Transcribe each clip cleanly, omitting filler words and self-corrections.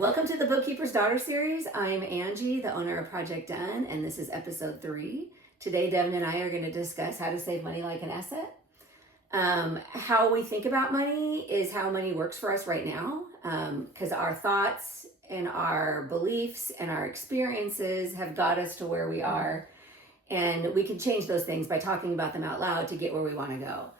Welcome to the Bookkeepers Daughter series. I'm Angie, the owner of Project Done, and this is episode 3. Today, Devin and I are going to discuss how to save money like an asset. How we think about money is how money works for us right now, because our thoughts and our beliefs and our experiences have got us to where we are, and we can change those things by talking about them out loud to get where we want to go.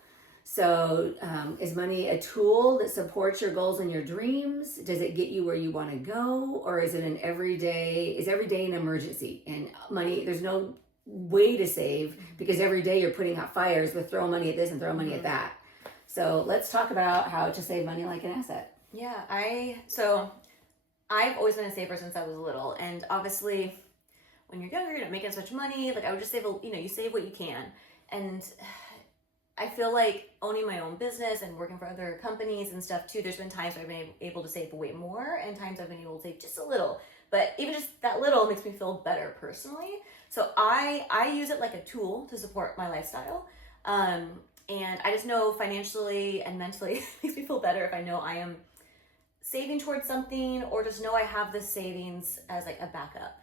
So is money a tool that supports your goals and your dreams? Does it get you where you want to go? Or is it every day an emergency? And money, there's no way to save because every day you're putting out fires with throw money at this and throw money at that. So let's talk about how to save money like an asset. Yeah, I've always been a saver since I was little. And obviously when you're younger, you're not making as much money. Like I would just save, you save what you can. And I feel like owning my own business and working for other companies and stuff too, there's been times where I've been able to save way more and times I've been able to save just a little. But even just that little makes me feel better personally. So I use it like a tool to support my lifestyle. And I just know financially and mentally it makes me feel better if I know I am saving towards something or just know I have the savings as like a backup.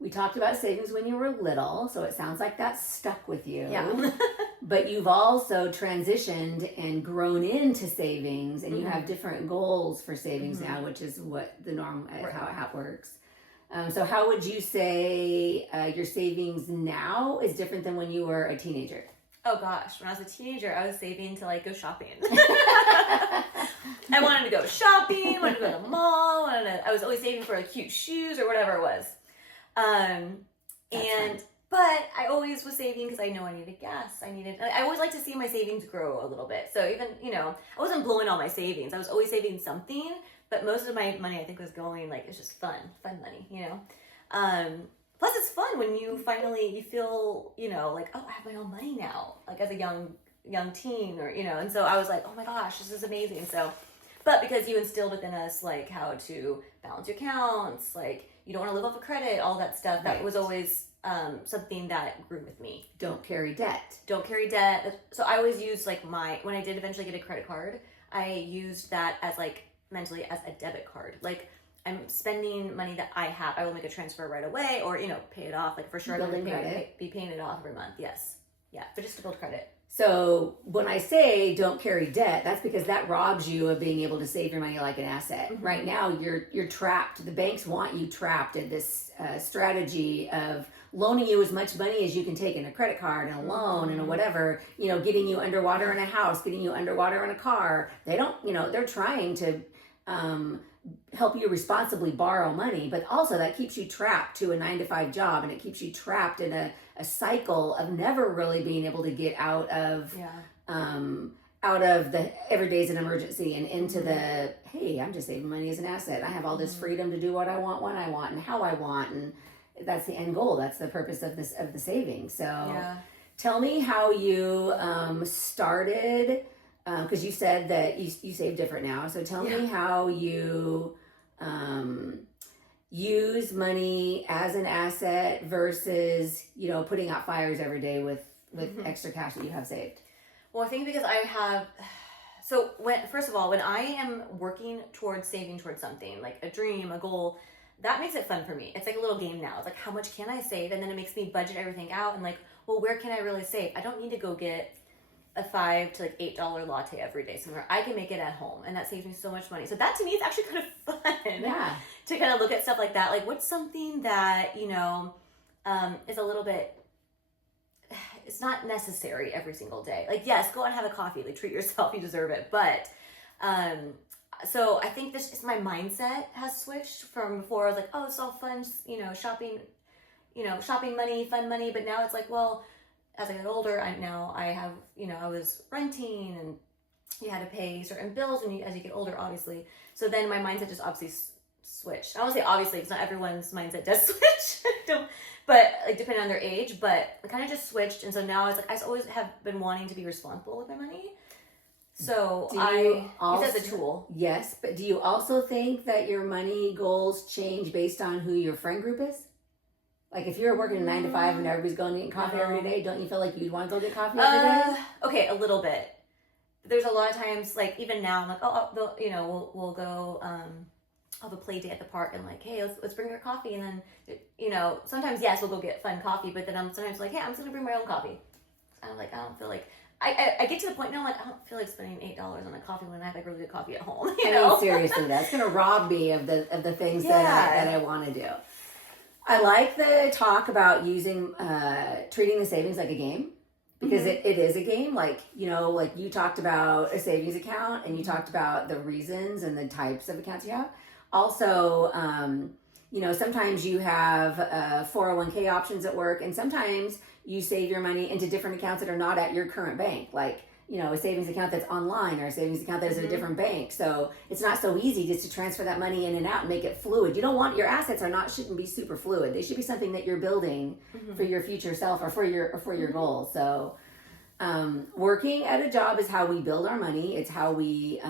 We talked about savings when you were little, so it sounds like that stuck with you. Yeah. But you've also transitioned and grown into savings, and you have different goals for savings now, which is what the norm, how it works. So how would you say your savings now is different than when you were a teenager? Oh gosh, when I was a teenager, I was saving to like go shopping. I wanted to go shopping, wanted to go to the mall, I was always saving for like cute shoes or whatever it was. But I always was saving because I know I needed gas. I always like to see my savings grow a little bit. So even, I wasn't blowing all my savings. I was always saving something, but most of my money I think was going like, it's just fun money, Plus it's fun when you feel, like, oh, I have my own money now, like as a young teen or, and so I was like, oh my gosh, this is amazing. So, but because you instilled within us, like how to balance your accounts, like you don't want to live off of credit, all that stuff. That was always something that grew with me. Don't carry debt. So I always used like when I did eventually get a credit card, I used that as like mentally as a debit card. Like I'm spending money that I have, I will make a transfer right away or, pay it off. Like for sure, I'm going to be paying it off every month. Yes. Yeah. But just to build credit. So when I say don't carry debt, that's because that robs you of being able to save your money like an asset. Mm-hmm. Right now, you're trapped. The banks want you trapped in this strategy of loaning you as much money as you can take in a credit card and a loan and a whatever, getting you underwater in a house, getting you underwater in a car. They don't, they're trying to help you responsibly borrow money, but also that keeps you trapped to a 9-to-5 job, and it keeps you trapped in a cycle of never really being able to get out of the every day's an emergency and into the, hey, I'm just saving money as an asset. I have all this freedom to do what I want, when I want, and how I want, and that's the end goal. That's the purpose of the savings. So tell me how you started, because you said that you save different now. So tell me how you use money as an asset versus, putting out fires every day with extra cash that you have saved. Well, I think because when I am working towards saving towards something, like a dream, a goal, that makes it fun for me. It's like a little game now. It's like, how much can I save? And then it makes me budget everything out and like, well, where can I really save? I don't need to go get a $5 to like $8 latte every day somewhere. I can make it at home, and that saves me so much money. So that to me is actually kind of fun to kind of look at stuff like that. Like what's something that, is a little bit, it's not necessary every single day. Like, yes, go out and have a coffee, like treat yourself, you deserve it. But, so I think this is my mindset has switched from before. I was like, oh, it's all fun, shopping money, fun money. But now it's like, well, as I get older, I have, I was renting and you had to pay certain bills as you get older, obviously. So then my mindset just obviously switched. I don't want to say obviously because not everyone's mindset does switch, but like depending on their age, but it kind of just switched. And so now it's like, I always have been wanting to be responsible with my money. So use it as a tool. Yes, but do you also think that your money goals change based on who your friend group is? Like if you're working a 9-to-5 and everybody's going to get coffee every day, don't you feel like you'd want to go get coffee every day? Okay, a little bit. There's a lot of times, like even now, I'm like, we'll go I'll have a play day at the park and like, hey, let's bring her coffee. And then, you know, sometimes, yes, we'll go get fun coffee, but then I'm sometimes like, hey, I'm just going to bring my own coffee. I'm like, I don't feel like, I get to the point now, like, I don't feel like spending $8 on a coffee when I have like really good coffee at home. You know? I mean, seriously, that's going to rob me of the things that I want to do. I like the talk about using, treating the savings like a game. Because it is a game, like, you know, like you talked about a savings account and you talked about the reasons and the types of accounts you have. Also, you know, sometimes you have 401k options at work, and sometimes you save your money into different accounts that are not at your current bank, like, you know, a savings account that's online or a savings account that is at a different bank. So it's not so easy just to transfer that money in and out and make it fluid. You don't want, your assets shouldn't be super fluid. They should be something that you're building for your future self or for your goals. So working at a job is how we build our money. It's how we,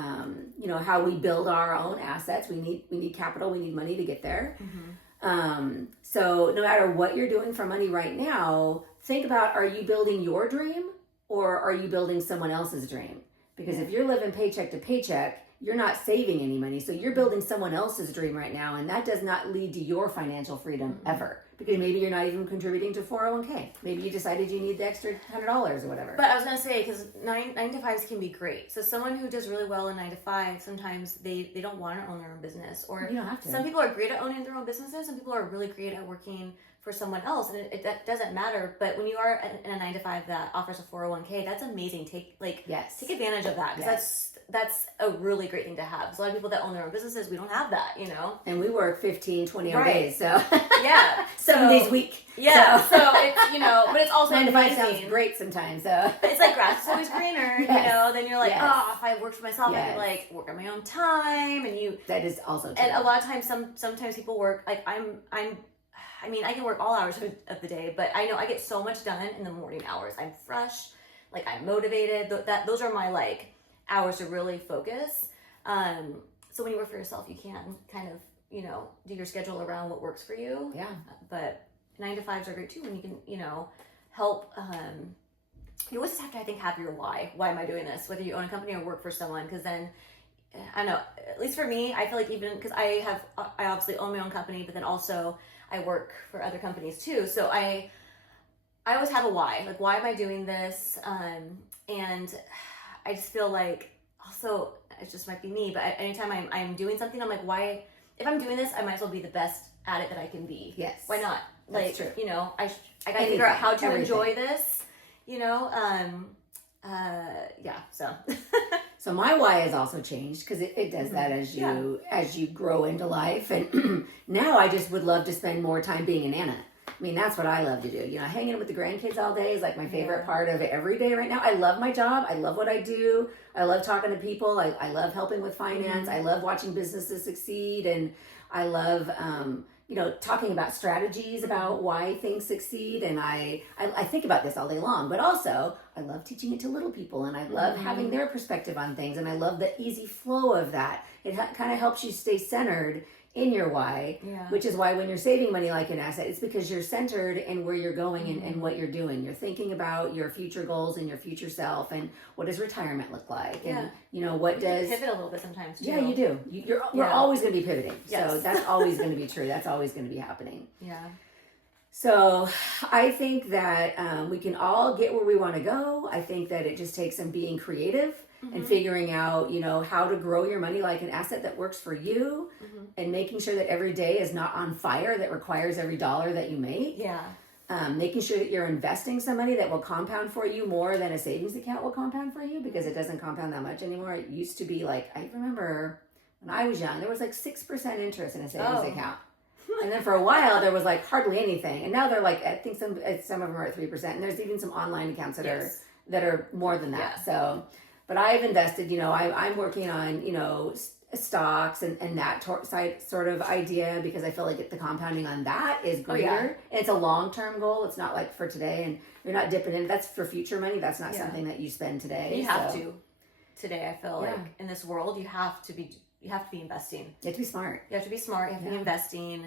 you know, how we build our own assets. We need capital. We need money to get there. So no matter what you're doing for money right now, think about, are you building your dream or are you building someone else's dream? Because if you're living paycheck to paycheck, you're not saving any money. So you're building someone else's dream right now, and that does not lead to your financial freedom ever. Because maybe you're not even contributing to 401k. Maybe you decided you need the extra $100 or whatever. But I was going to say, because 9 to 5s can be great. So someone who does really well in 9 to 5, sometimes they don't want to own their own business. Or you don't have to. Some people are great at owning their own businesses. Some people are really great at working for someone else, and that doesn't matter. But when you are in a 9 to 5 that offers a 401k, that's amazing. Take advantage of that, because that's a really great thing to have. There's a lot of people that own their own businesses. We don't have that, you know. And we work 15, 20 hour days, so 7 days a week. Yeah, so it's, you know, but it's also 9 to 5 sounds great sometimes. So it's like grass is always greener, you know. Then you're like, oh, if I worked for myself, I could like work on my own time, and that is also true. And a lot of times, sometimes people work like I mean, I can work all hours of the day, but I know I get so much done in the morning hours. I'm fresh, like I'm motivated. Those are my like hours to really focus. So when you work for yourself, you can kind of, you know, do your schedule around what works for you. Yeah. But 9 to 5s are great too, when you can, you know, help. You always have to, I think, have your why. Why am I doing this? Whether you own a company or work for someone, because then, I don't know. At least for me, I feel like even because I obviously own my own company, but then also I work for other companies too. So I always have a why. Like, why am I doing this? And I just feel like, also, it just might be me, but anytime I'm doing something, I'm like, why? If I'm doing this, I might as well be the best at it that I can be. Yes. Why not? That's true. You know, I got to figure out how to enjoy this. You know. So. So my why has also changed, because it does that as you grow into life, and now I just would love to spend more time being a nana. I mean, that's what I love to do. You know, hanging with the grandkids all day is like my favorite part of every day right now. I love my job. I love what I do. I love talking to people. I love helping with finance. I love watching businesses succeed, and I love you know, talking about strategies about why things succeed. And I think about this all day long, but also I love teaching it to little people, and I love having their perspective on things, and I love the easy flow of that. It kind of helps you stay centered in your why, which is why when you're saving money like an asset, it's because you're centered in where you're going and what you're doing. You're thinking about your future goals and your future self, and what does retirement look like, and you know, what does pivot a little bit sometimes too. Yeah, you do. We're always going to be pivoting. Yes. So that's always going to be true. That's always going to be happening. Yeah. So I think that we can all get where we want to go. I think that it just takes some being creative and figuring out, you know, how to grow your money like an asset that works for you, and making sure that every day is not on fire that requires every dollar that you make. Yeah. Making sure that you're investing some money that will compound for you more than a savings account will compound for you, because it doesn't compound that much anymore. It used to be like, I remember when I was young, there was like 6% interest in a savings account. And then for a while there was like hardly anything. And now they're like, I think some of them are at 3%. And there's even some online accounts that are more than that. So, but I've invested, you know, I'm working on, you know, stocks and that sort of idea, because I feel like the compounding on that is greater. And it's a long-term goal. It's not like for today, and you're not dipping in. That's for future money. That's not something that you spend today. You have to. Today, I feel like in this world, you have to be investing. You have to be smart. You have to be smart. You have to be investing.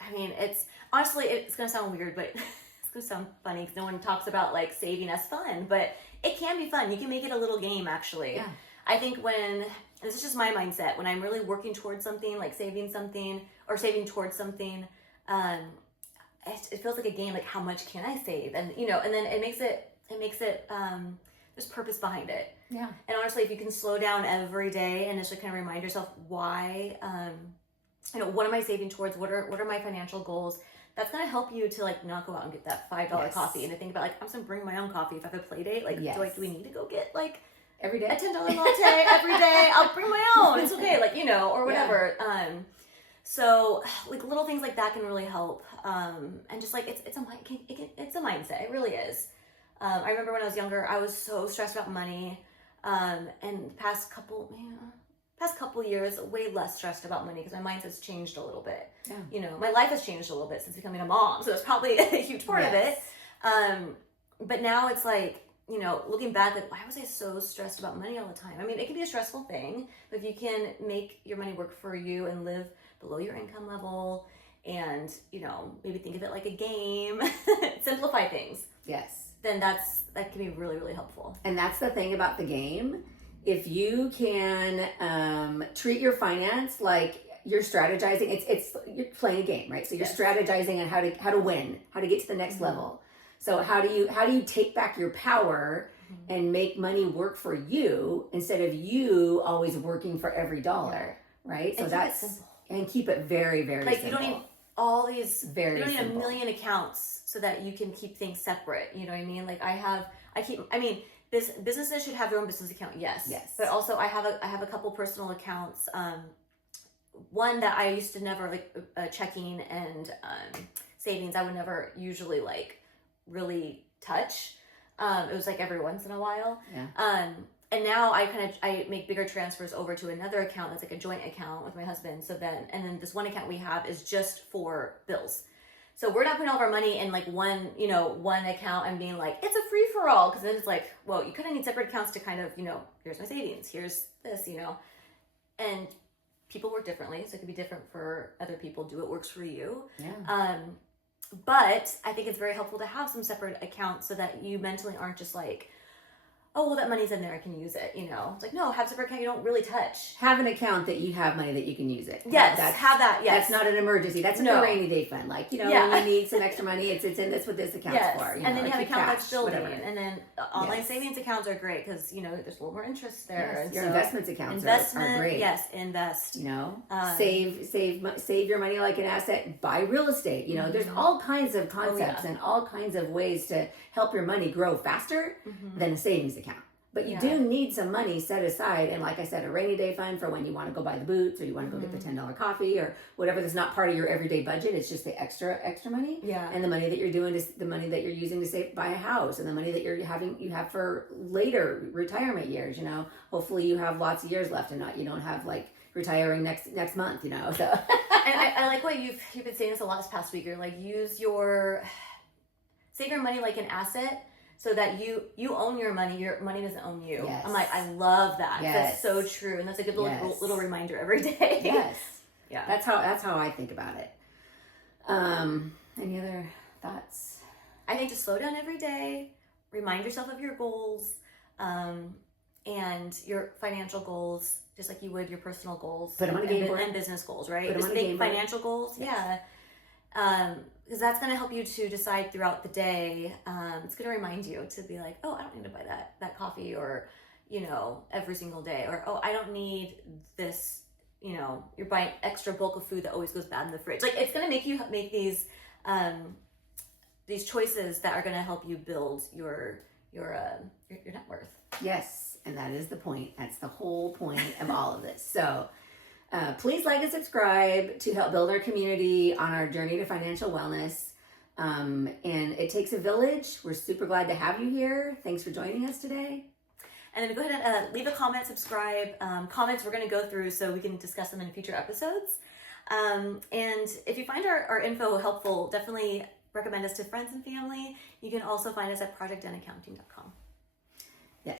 I mean, it's honestly, it's going to sound weird, but it's going to sound funny because no one talks about like saving as fun, but it can be fun. You can make it a little game, actually. Yeah. I think when this is just my mindset, when I'm really working towards something, like saving something or saving towards something, it feels like a game. Like, how much can I save? And and then it makes it there's purpose behind it. Yeah. And honestly, if you can slow down every day and just kind of remind yourself why, what am I saving towards? What are my financial goals? That's gonna help you to like not go out and get that $5 coffee and to think about like, I'm just gonna bring my own coffee if I have a play date. Like, do we need to go get like every day a $10 latte every day? I'll bring my own. It's okay, like or whatever. Yeah. So like little things like that can really help. And just like it's a mindset. It really is. I remember when I was younger, I was so stressed about money. And the past couple years, way less stressed about money because my mindset's changed a little bit. Yeah. My life has changed a little bit since becoming a mom, so it's probably a huge part of it. But now it's like, looking back, like, why was I so stressed about money all the time? I mean, it can be a stressful thing, but if you can make your money work for you and live below your income level and, maybe think of it like a game, simplify things. Yes. Then that can be really, really helpful. And that's the thing about the game. If you can treat your finance like you're strategizing, you're playing a game, right? So you're strategizing on how to win, how to get to the next level. So how do you take back your power and make money work for you instead of you always working for every dollar, right? So and keep it very, very like simple. You don't need all these very you don't need simple. a million accounts so that you can keep things separate. You know what I mean? Like businesses should have their own business account, yes. But also I have a couple personal accounts. One that I used to never like checking and savings. I would never usually like really touch. It was like every once in a while. Yeah. And now I make bigger transfers over to another account that's like a joint account with my husband. And then this one account we have is just for bills. So we're not putting all of our money in like one account and being like, it's a free for all. Cause then it's like, well, you kind of need separate accounts to kind of, here's my savings, here's this, and people work differently. So it could be different for other people. Do what works for you. Yeah. But I think it's very helpful to have some separate accounts so that you mentally aren't just like, oh, well, that money's in there, I can use it, It's like, no, have a separate account you don't really touch. Have an account that you have money that you can use it. Yes, have that, yes. That's not an emergency. That's a rainy day fund. Like, when you need some extra money, it's in this what this account's for. And then you have an account that's building. Whatever. And then online savings accounts are great because, there's a little more interest there. Yes. Your investments accounts are great. Yes, invest. Save your money like an asset, buy real estate. There's all kinds of concepts and all kinds of ways to help your money grow faster than a savings account. But you do need some money set aside, and like I said, a rainy day fund for when you want to go buy the boots or you want to go get the $10 coffee or whatever that's not part of your everyday budget. It's just the extra money. Yeah. And the money that you're doing is the money that you're using to save, buy a house, and the money that you have for later retirement years. Hopefully you have lots of years left and you don't have like retiring next month. So. And I like what you've been saying this a lot this past week. You're like, save your money like an asset. So that you own your money doesn't own you. Yes. I'm like, I love that. Yes. That's so true, and that's a good little reminder every day. Yes, yeah. That's how I think about it. Any other thoughts? I think just slow down every day. Remind yourself of your goals, and your financial goals, just like you would your personal goals. Put them on a game board. And business goals, right? Just think financial goals. Yes. Yeah. Because that's going to help you to decide throughout the day. It's going to remind you to be like, oh, I don't need to buy that coffee or, every single day. Or, oh, I don't need this, you're buying extra bulk of food that always goes bad in the fridge. Like, it's going to make you make these choices that are going to help you build your net worth. Yes, and that is the point. That's the whole point of all of this. So please like and subscribe to help build our community on our journey to financial wellness. And it takes a village. We're super glad to have you here. Thanks for joining us today. And then go ahead and leave a comment, subscribe. Comments we're going to go through so we can discuss them in future episodes. And if you find our info helpful, definitely recommend us to friends and family. You can also find us at projectdoneaccounting.com.